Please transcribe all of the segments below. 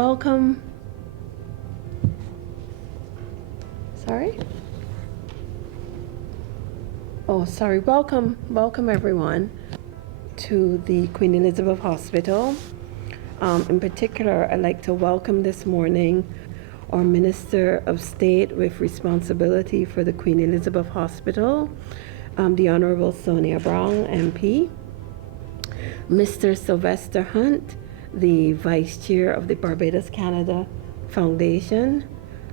welcome. Welcome everyone to the Queen Elizabeth Hospital. In particular, I'd like to welcome this morning our Minister of State with responsibility for the Queen Elizabeth Hospital, the Honorable Sonia Brown, MP, Mr. Sylvester Hunt, the Vice Chair of the Barbados Canada Foundation.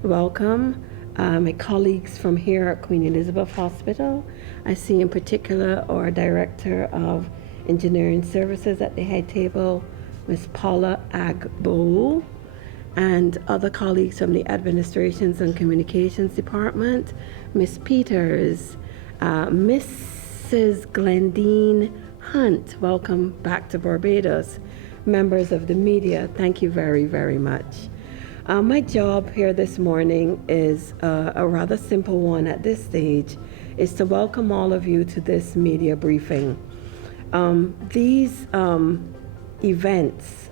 Welcome. My colleagues from here at Queen Elizabeth Hospital. I see in particular our Director of Engineering Services at the head table, Ms. Paula Agbo, and other colleagues from the Administrations and Communications Department, Ms. Peters, Mrs. Glendine Hunt, welcome back to Barbados. Members of the media, thank you very, very much. My job here this morning is a rather simple one at this stage, is to welcome all of you to this media briefing. These events,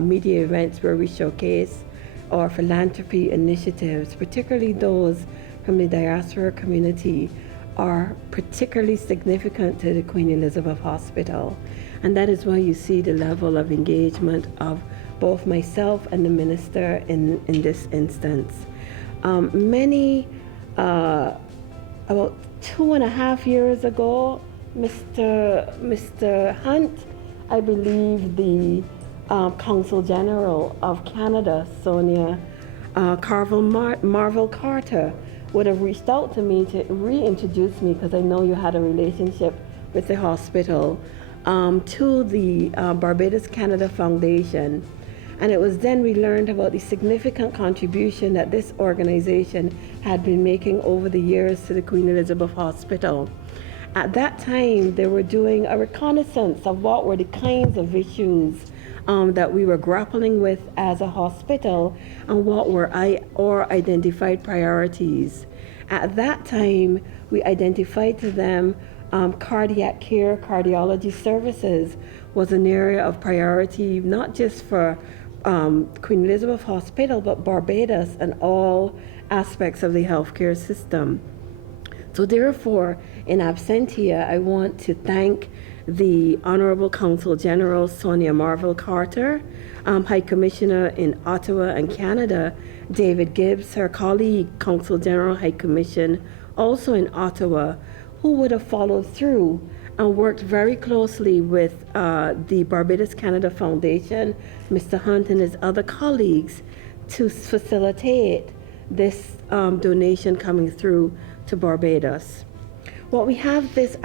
media events where we showcase our philanthropy initiatives, particularly those from the diaspora community, are particularly significant to the Queen Elizabeth Hospital. And that is why you see the level of engagement of both myself and the minister in this instance. About 2.5 years ago, Mr. Hunt, I believe the Consul General of Canada, Sonia Marvel Carter, would have reached out to me to reintroduce me, because I know you had a relationship with the hospital, to the Barbados Canada Foundation. And it was then we learned about the significant contribution that this organization had been making over the years to the Queen Elizabeth Hospital. At that time, they were doing a reconnaissance of what were the kinds of issues that we were grappling with as a hospital and what were our identified priorities. At that time, we identified to them cardiac care, cardiology services was an area of priority, not just for Queen Elizabeth Hospital, but Barbados and all aspects of the healthcare system. So therefore, in absentia, I want to thank the Honorable Consul General Sonia Marvel Carter, High Commissioner in Ottawa and Canada, David Gibbs, her colleague, Consul General High Commission, also in Ottawa, who would have followed through and worked very closely with the Barbados Canada Foundation, Mr. Hunt and his other colleagues, to facilitate this donation coming through to Barbados. What we have this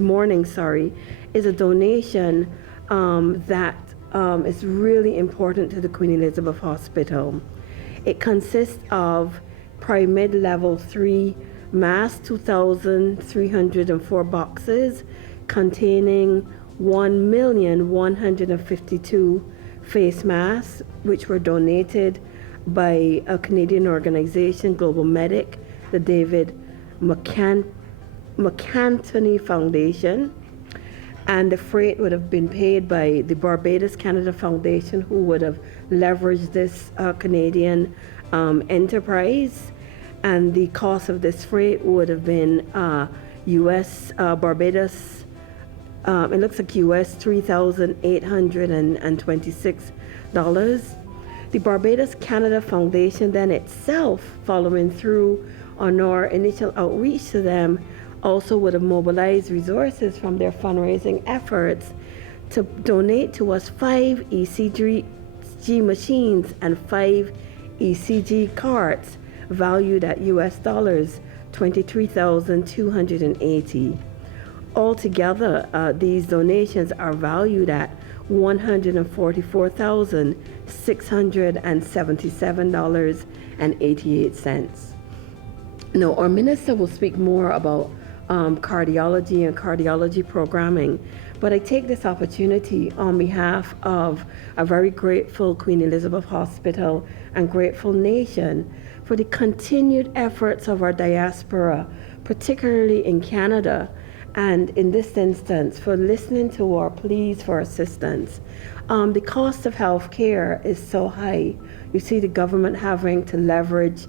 morning, is a donation that is really important to the Queen Elizabeth Hospital. It consists of Pyramid Level 3 masks, 2,304 boxes containing 1,152 face masks, which were donated by a Canadian organization, Global Medic, the David McAntony Foundation, and the freight would have been paid by the Barbados Canada Foundation, who would have leveraged this Canadian enterprise. And the cost of this freight would have been Barbados, it looks like US $3,826. The Barbados Canada Foundation then itself, following through on our initial outreach to them, also would have mobilized resources from their fundraising efforts to donate to us 5 ECG machines and 5 ECG carts, valued at US dollars 23,280. Altogether, these donations are valued at $144,677.88. Now, our minister will speak more about cardiology and cardiology programming, but I take this opportunity on behalf of a very grateful Queen Elizabeth Hospital and grateful nation for the continued efforts of our diaspora, particularly in Canada, and in this instance, for listening to our pleas for assistance. The cost of health care is so high. You see the government having to leverage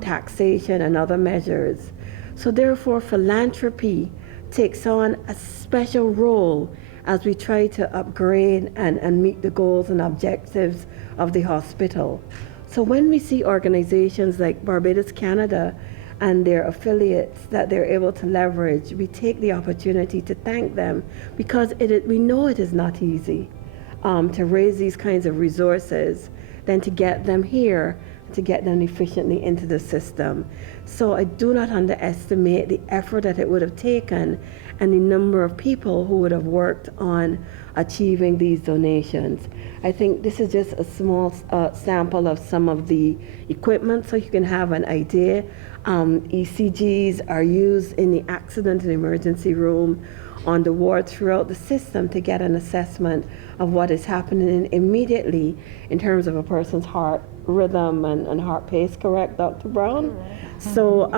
taxation and other measures. So therefore, philanthropy takes on a special role as we try to upgrade and meet the goals and objectives of the hospital. So when we see organizations like Barbados Canada and their affiliates that they're able to leverage, we take the opportunity to thank them, because we know it is not easy to raise these kinds of resources, then to get them here, to get them efficiently into the system. So I do not underestimate the effort that it would have taken and the number of people who would have worked on achieving these donations. I think this is just a small sample of some of the equipment so you can have an idea. ECGs are used in the accident and emergency room, on the wards throughout the system, to get an assessment of what is happening immediately in terms of a person's heart rhythm and heart pace, correct, Dr. Brown? Correct. So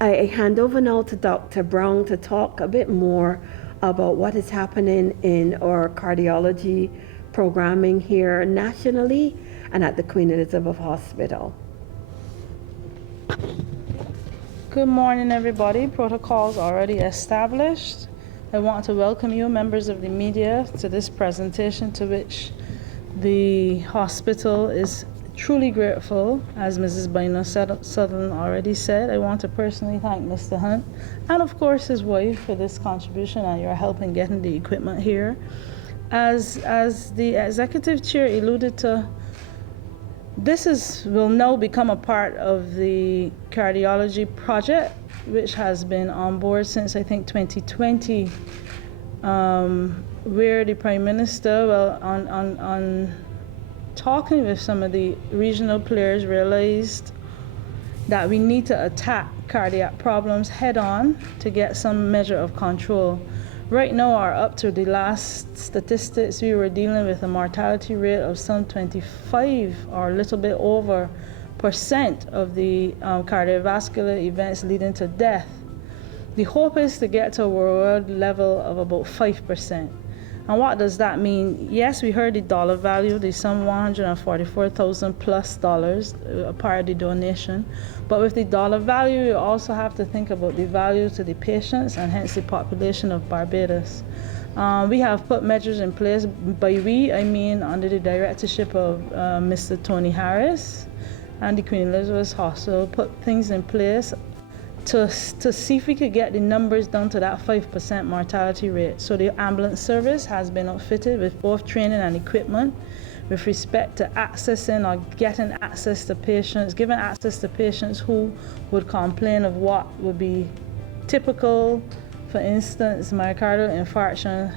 I hand over now to Dr. Brown to talk a bit more about what is happening in our cardiology programming here nationally and at the Queen Elizabeth Hospital. Good morning, everybody. Protocols already established. I want to welcome you, members of the media, to this presentation, to which the hospital is truly grateful. As Mrs. Bynum Sutherland already said, I want to personally thank Mr. Hunt and, of course, his wife for this contribution and your help in getting the equipment here. As the executive chair alluded to, this will now become a part of the cardiology project, which has been on board since I think 2020, where the Prime Minister, well, on talking with some of the regional players, realized that we need to attack cardiac problems head on to get some measure of control. Right now, up to the last statistics, we were dealing with a mortality rate of some 25 or a little bit over % of the cardiovascular events leading to death. The hope is to get to a world level of about 5%. And what does that mean? Yes, we heard the dollar value, the some $144,000+ a part of the donation. But with the dollar value, you also have to think about the value to the patients and hence the population of Barbados. We have put measures in place. By we, I mean under the directorship of Mr. Tony Harris and the Queen Elizabeth Hospital, put things in place to see if we could get the numbers down to that 5% mortality rate. So the ambulance service has been outfitted with both training and equipment with respect to accessing or getting access to patients, giving access to patients who would complain of what would be typical, for instance, myocardial infarction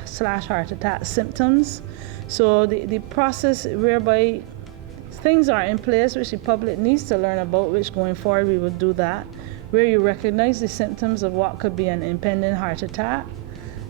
/ heart attack symptoms. So the process whereby things are in place which the public needs to learn about, which going forward we will do that, where you recognize the symptoms of what could be an impending heart attack.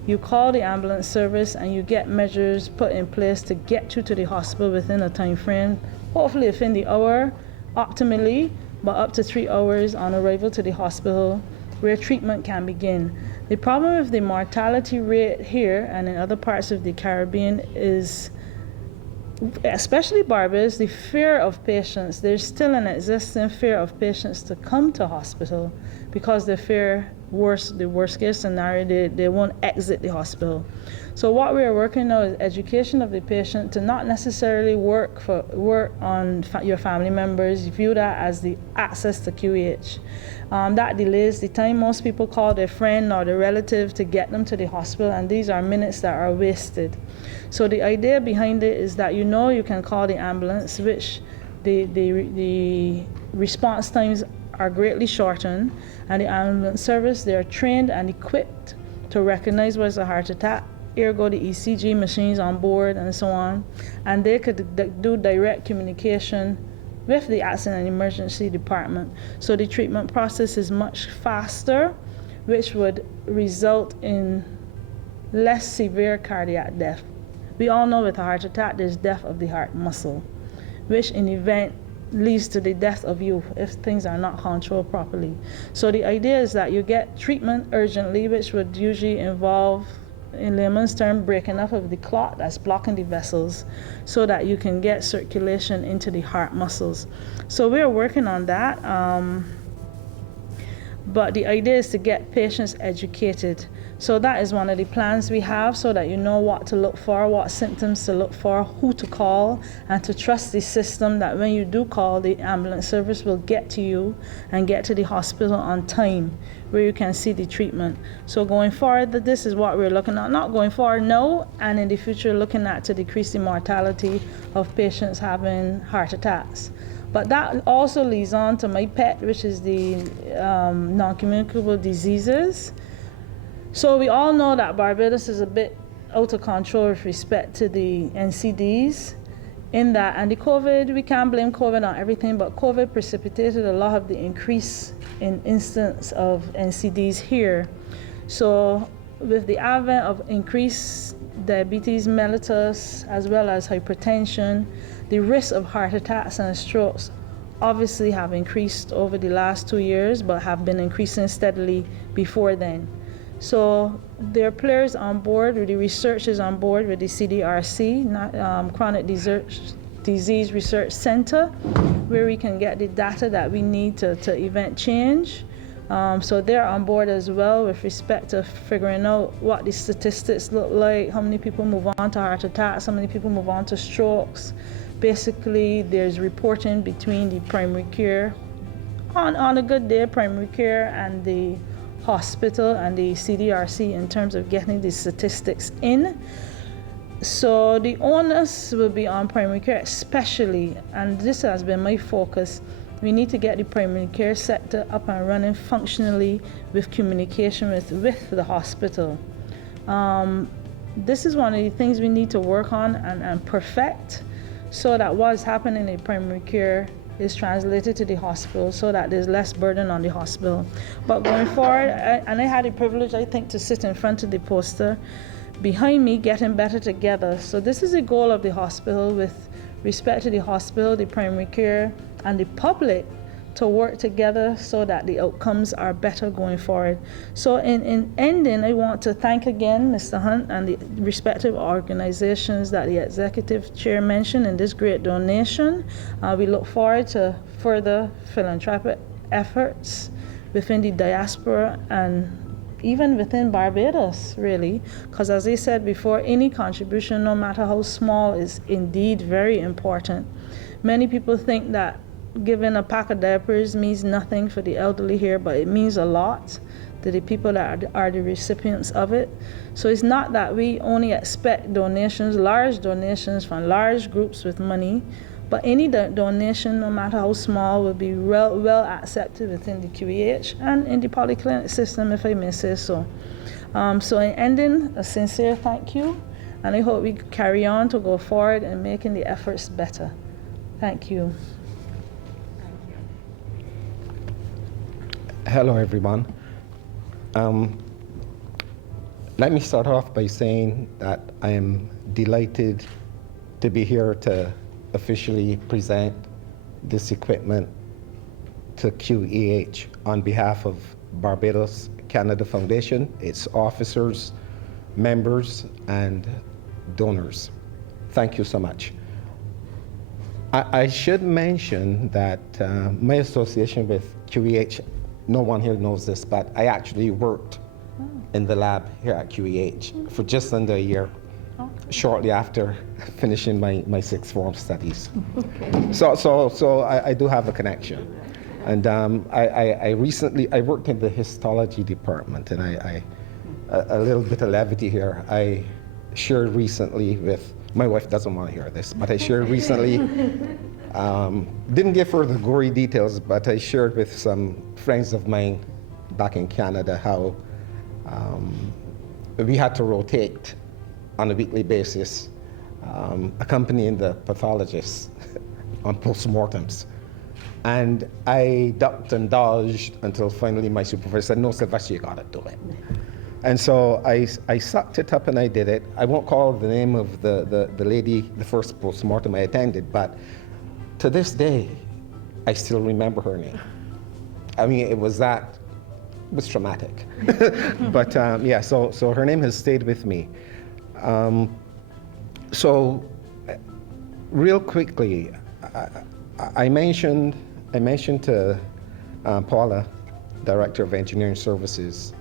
You call the ambulance service and you get measures put in place to get you to the hospital within a time frame, hopefully within the hour, optimally, but up to 3 hours on arrival to the hospital, where treatment can begin. The problem with the mortality rate here and in other parts of the Caribbean is, especially Barbados, the fear of patients. There's still an existing fear of patients to come to hospital because they fear the worst case scenario, they won't exit the hospital. So what we are working now is education of the patient to not necessarily work on your family members. You view that as the access to QEH. That delays the time. Most people call their friend or their relative to get them to the hospital, and these are minutes that are wasted. So the idea behind it is that you can call the ambulance, which the response times are greatly shortened, and the ambulance service, they are trained and equipped to recognize what's a heart attack, ergo the ECG machines on board and so on, and they could do direct communication with the accident and emergency department. So the treatment process is much faster, which would result in less severe cardiac death. We all know with a heart attack, there's death of the heart muscle, which in event leads to the death of you if things are not controlled properly. So the idea is that you get treatment urgently, which would usually involve, in layman's term, breaking up of the clot that's blocking the vessels so that you can get circulation into the heart muscles. So we're working on that. But the idea is to get patients educated. So that is one of the plans we have, so that you know what to look for, what symptoms to look for, who to call, and to trust the system that when you do call, the ambulance service will get to you and get to the hospital on time where you can see the treatment. So going forward, this is what we're looking at. Not going forward, no, and in the future looking at to decrease the mortality of patients having heart attacks. But that also leads on to my pet, which is the non-communicable diseases. So we all know that Barbados is a bit out of control with respect to the NCDs in that, and the COVID, we can't blame COVID on everything, but COVID precipitated a lot of the increase in instance of NCDs here. So with the advent of increased diabetes mellitus as well as hypertension, the risk of heart attacks and strokes obviously have increased over the last 2 years, but have been increasing steadily before then. So there are players on board, with the researchers on board with the CDRC, Chronic Disease Research Center, where we can get the data that we need to event change. So they're on board as well with respect to figuring out what the statistics look like, how many people move on to heart attacks, how many people move on to strokes. Basically, there's reporting between the primary care, on a good day, primary care and the hospital and the CDRC in terms of getting the statistics in. So the onus will be on primary care especially, and this has been my focus. We need to get the primary care sector up and running functionally with communication with the hospital. This is one of the things we need to work on and perfect, so that what's happening in primary care is translated to the hospital, so that there's less burden on the hospital. But going forward, and I had the privilege, I think, to sit in front of the poster behind me, Getting Better Together. So this is the goal of the hospital, with respect to the hospital, the primary care, and the public, to work together so that the outcomes are better going forward. So in ending, I want to thank again Mr. Hunt and the respective organizations that the executive chair mentioned in this great donation. We look forward to further philanthropic efforts within the diaspora and even within Barbados, really, because as I said before, any contribution, no matter how small, is indeed very important. Many people think that giving a pack of diapers means nothing for the elderly here, but it means a lot to the people that are the recipients of it. So it's not that we only expect donations, large donations from large groups with money, but any donation, no matter how small, will be well accepted within the QEH and in the polyclinic system, if I may say so. So in ending, a sincere thank you, and I hope we carry on to go forward and making the efforts better. Thank you. Hello, everyone. Let me start off by saying that I am delighted to be here to officially present this equipment to QEH on behalf of Barbados Canada Foundation, its officers, members, and donors. Thank you so much. I should mention that my association with QEH, no one here knows this, but I actually worked in the lab here at QEH for just under a year, shortly after finishing my sixth form studies. Okay. So I do have a connection. And I worked in the histology department, and a little bit of levity here. I shared recently with, my wife doesn't want to hear this, but I shared recently, didn't give her the gory details, but I shared with some friends of mine back in Canada how we had to rotate on a weekly basis, accompanying the pathologists on postmortems. And I ducked and dodged until finally my supervisor said, "No, Sylvester, you gotta do it." And so I sucked it up and I did it. I won't call the name of the lady, the first postmortem I attended, but to this day, I still remember her name. I mean, it was traumatic. But yeah, so her name has stayed with me. So real quickly, I mentioned to Paula, Director of Engineering Services,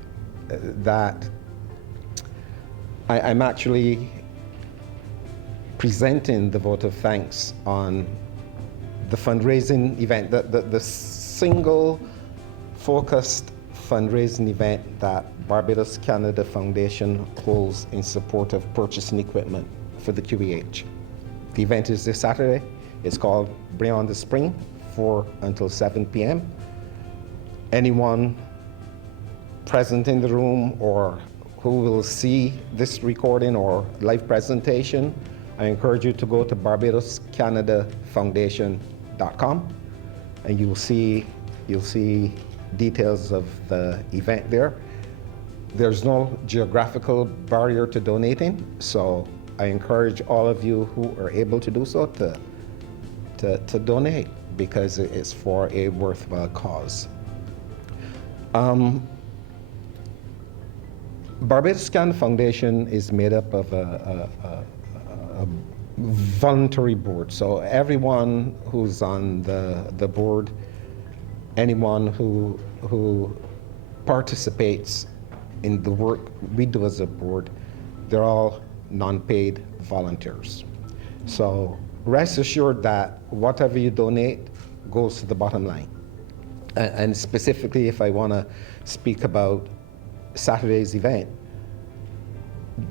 that I'm actually presenting the vote of thanks on the fundraising event, the single focused fundraising event that Barbados Canada Foundation holds in support of purchasing equipment for the QEH. The event is this Saturday. It's called Bring on the Spring, 4 until 7 p.m. Anyone present in the room or who will see this recording or live presentation, I encourage you to go to barbadoscanadafoundation.com and you'll see details of the event there. There's no geographical barrier to donating, so I encourage all of you who are able to do so to donate, because it's for a worthwhile cause. Barbados Canada Foundation is made up of a voluntary board. So everyone who's on the board, anyone who participates in the work we do as a board, they're all non-paid volunteers. So rest assured that whatever you donate goes to the bottom line. And specifically, if I want to speak about Saturday's event,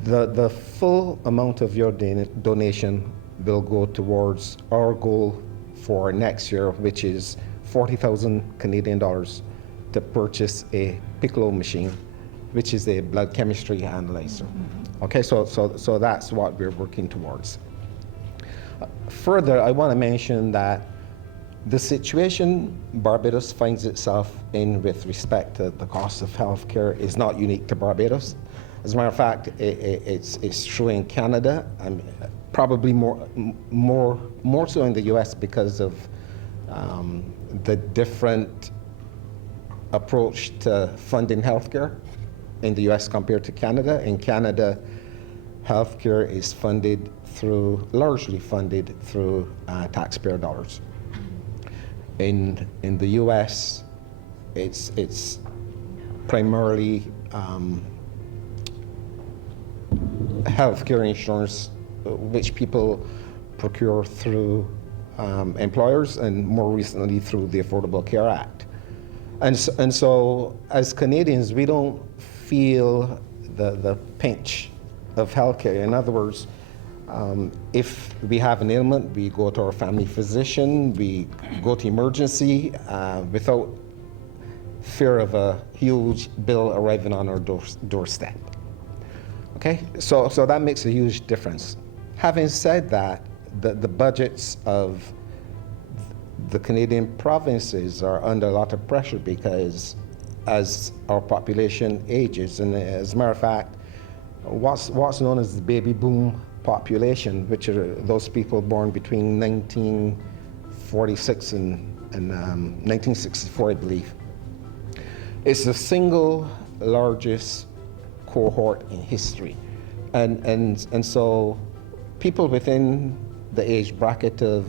the full amount of your donation will go towards our goal for next year, which is 40,000 Canadian dollars to purchase a piccolo machine, which is a blood chemistry analyzer. Okay, so that's what we're working towards. Further, I want to mention that the situation Barbados finds itself in with respect to the cost of healthcare is not unique to Barbados. As a matter of fact, it's true in Canada, probably more so in the US because of the different approach to funding healthcare in the US compared to Canada. In Canada, healthcare is largely funded through taxpayer dollars. In the US, it's primarily healthcare insurance, which people procure through employers and more recently through the Affordable Care Act. And so as Canadians, we don't feel the pinch of healthcare. In other words, if we have an ailment, we go to our family physician, we go to emergency without fear of a huge bill arriving on our doorstep. Okay, so that makes a huge difference. Having said that, the budgets of the Canadian provinces are under a lot of pressure because as our population ages, and as a matter of fact, what's known as the baby boom population, which are those people born between 1946 and 1964, I believe, it's the single largest cohort in history. And so people within the age bracket of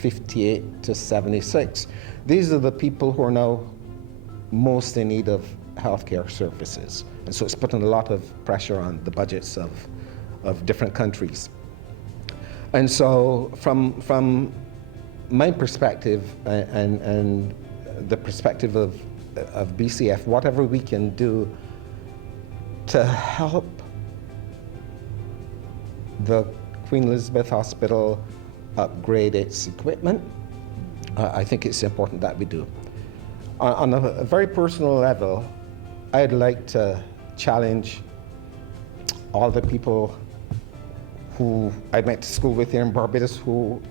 58 to 76, these are the people who are now most in need of healthcare services. And so it's putting a lot of pressure on the budgets of different countries. And so from my perspective and the perspective of BCF, whatever we can do to help the Queen Elizabeth Hospital upgrade its equipment, I think it's important that we do. On a very personal level, I'd like to challenge all the people who I went to school with here in Barbados, who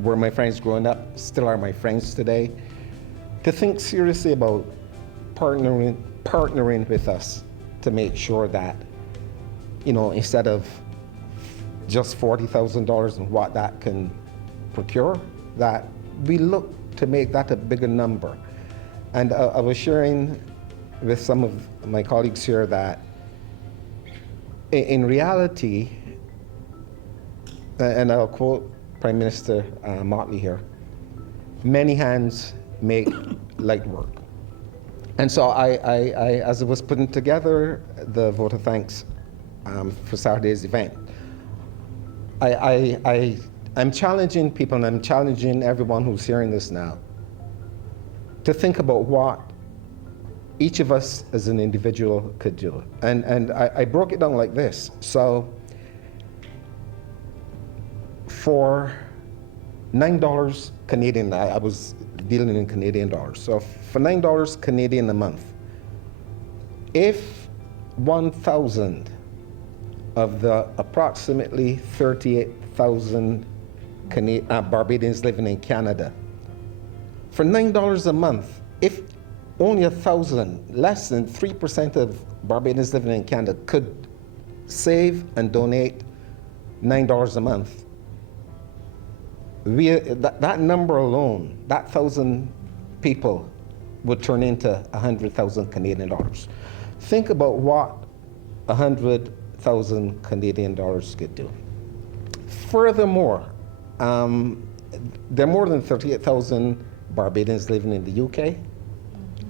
were my friends growing up, still are my friends today, to think seriously about partnering with us to make sure that, instead of just $40,000 and what that can procure, that we look to make that a bigger number. And I was sharing with some of my colleagues here that in reality, and I'll quote Prime Minister Motley here, many hands make light work. And so as I was putting together the vote of thanks for Saturday's event, I'm challenging people, and I'm challenging everyone who's hearing this now, to think about what each of us as an individual could do. And I broke it down like this. So for $9 Canadian, I was dealing in Canadian dollars. So for $9 Canadian a month, if 1,000 of the approximately 38,000 Barbadians living in Canada, for $9 a month, if only 1,000, less than 3% of Barbadians living in Canada could save and donate $9 a month, that number alone, that 1,000 people would turn into 100,000 Canadian dollars. Think about what 100,000 Canadian dollars could do. Furthermore, there are more than 38,000 Barbadians living in the UK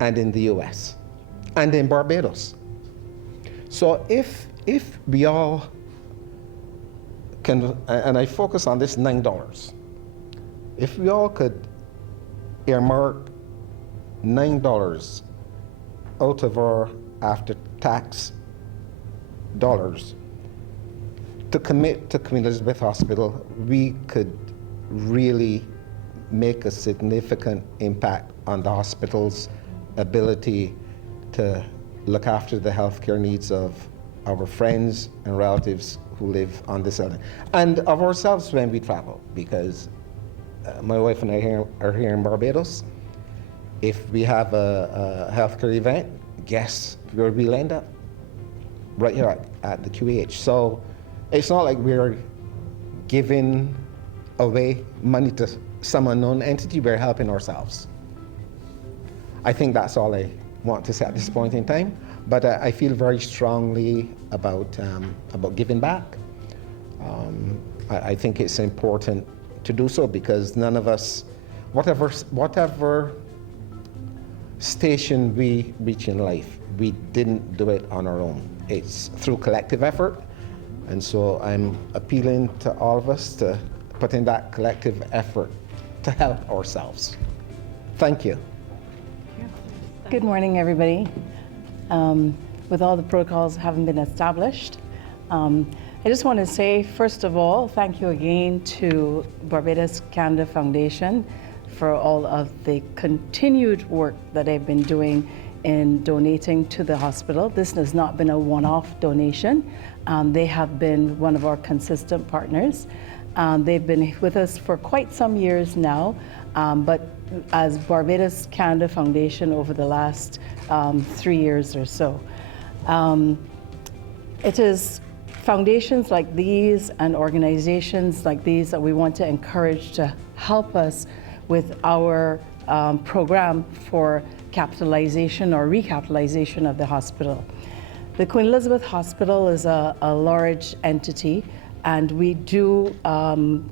and in the US and in Barbados. So if we all can, and I focus on this $9, if we all could earmark $9 out of our after-tax dollars to commit to Queen Elizabeth Hospital, we could really make a significant impact on the hospital's ability to look after the healthcare needs of our friends and relatives who live on this island, and of ourselves when we travel, because my wife and I are here in Barbados. If we have a healthcare event, guess where we'll end up? Right here at the QEH. So it's not like we're giving away money to some unknown entity, we're helping ourselves. I think that's all I want to say at this point in time, but I feel very strongly about giving back. I think it's important to do so because none of us, whatever station we reach in life, we didn't do it on our own. It's through collective effort, and so I'm appealing to all of us to put in that collective effort to help ourselves. Thank you. Good morning, everybody. With all the protocols having been established, I just want to say, first of all, thank you again to Barbados Canada Foundation for all of the continued work that they've been doing in donating to the hospital. This has not been a one-off donation. They have been one of our consistent partners. They've been with us for quite some years now, but as Barbados Canada Foundation over the last 3 years or so. It is foundations like these and organizations like these that we want to encourage to help us with our program for capitalization or recapitalization of the hospital. The Queen Elizabeth Hospital is a large entity, and we do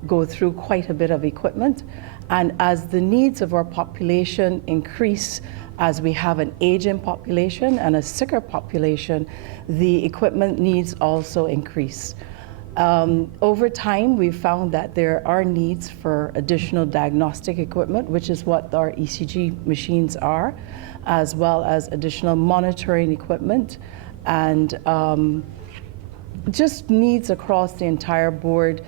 go through quite a bit of equipment. And as the needs of our population increase, as we have an aging population and a sicker population, the equipment needs also increase. Over time, we've found that there are needs for additional diagnostic equipment, which is what our ECG machines are, as well as additional monitoring equipment, and just needs across the entire board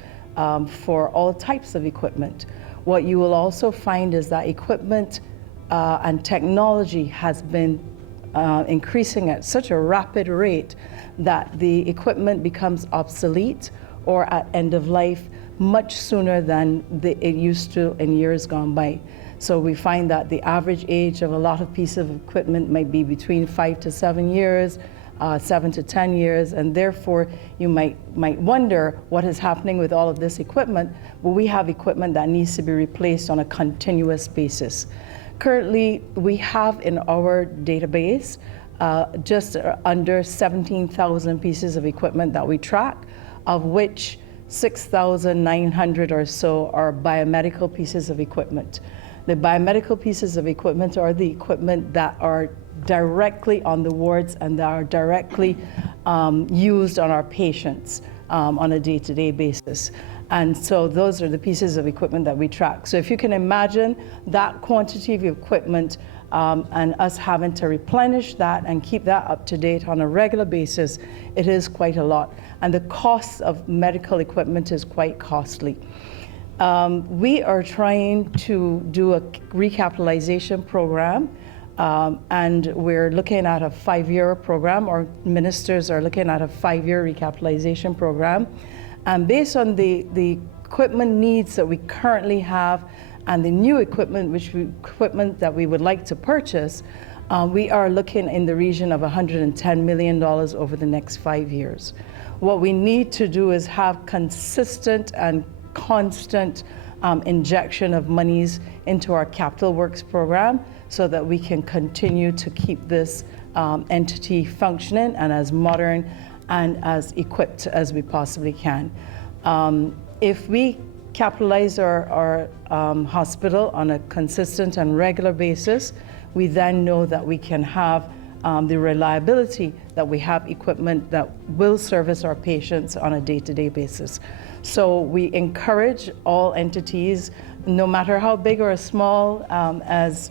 for all types of equipment. What you will also find is that equipment and technology has been increasing at such a rapid rate that the equipment becomes obsolete or at end of life much sooner than it used to in years gone by. So we find that the average age of a lot of pieces of equipment might be between 5 to 7 years, 7 to 10 years, and therefore you might wonder what is happening with all of this equipment. Well, we have equipment that needs to be replaced on a continuous basis. Currently, we have in our database just under 17,000 pieces of equipment that we track, of which 6,900 or so are biomedical pieces of equipment. The biomedical pieces of equipment are the equipment that are directly on the wards and that are directly used on our patients on a day-to-day basis. And so those are the pieces of equipment that we track. So if you can imagine that quantity of equipment and us having to replenish that and keep that up to date on a regular basis, it is quite a lot. And the cost of medical equipment is quite costly. We are trying to do a recapitalization program, and we're looking at a 5-year program. Our ministers are looking at a 5-year recapitalization program. And based on the equipment needs that we currently have and the new equipment, equipment that we would like to purchase, we are looking in the region of $110 million over the next 5 years. What we need to do is have consistent and constant injection of monies into our capital works program so that we can continue to keep this entity functioning and as modern and as equipped as we possibly can. If we capitalize our hospital on a consistent and regular basis, we then know that we can have the reliability that we have equipment that will service our patients on a day-to-day basis. So we encourage all entities, no matter how big or small, as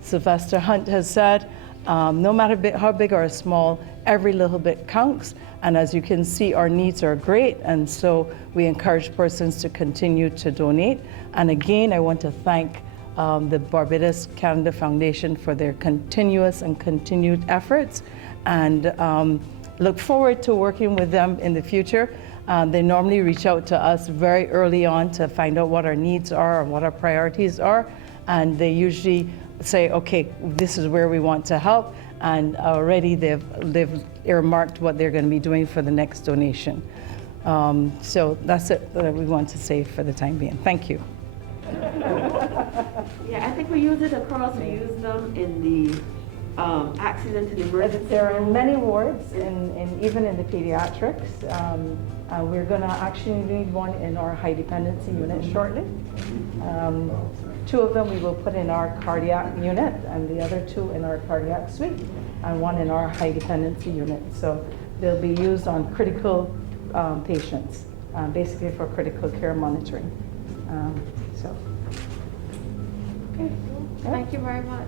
Sylvester Hunt has said, no matter how big or small, every little bit counts. And as you can see, our needs are great. And so we encourage persons to continue to donate. And again, I want to thank the Barbados Canada Foundation for their continuous and continued efforts, and look forward to working with them in the future. They normally reach out to us very early on to find out what our needs are and what our priorities are. And they usually say, okay, this is where we want to help. And already they've earmarked what they're going to be doing for the next donation. So that's it that we want to say for the time being. Thank you. Yeah, I think we use it across. We use them in the accident and emergency. There are many wards, even in the pediatrics. We're going to actually need one in our high dependency unit shortly. 2 of them we will put in our cardiac unit, and the other 2 in our cardiac suite, and 1 in our high dependency unit. So they'll be used on critical patients, basically for critical care monitoring. Okay. Thank you very much.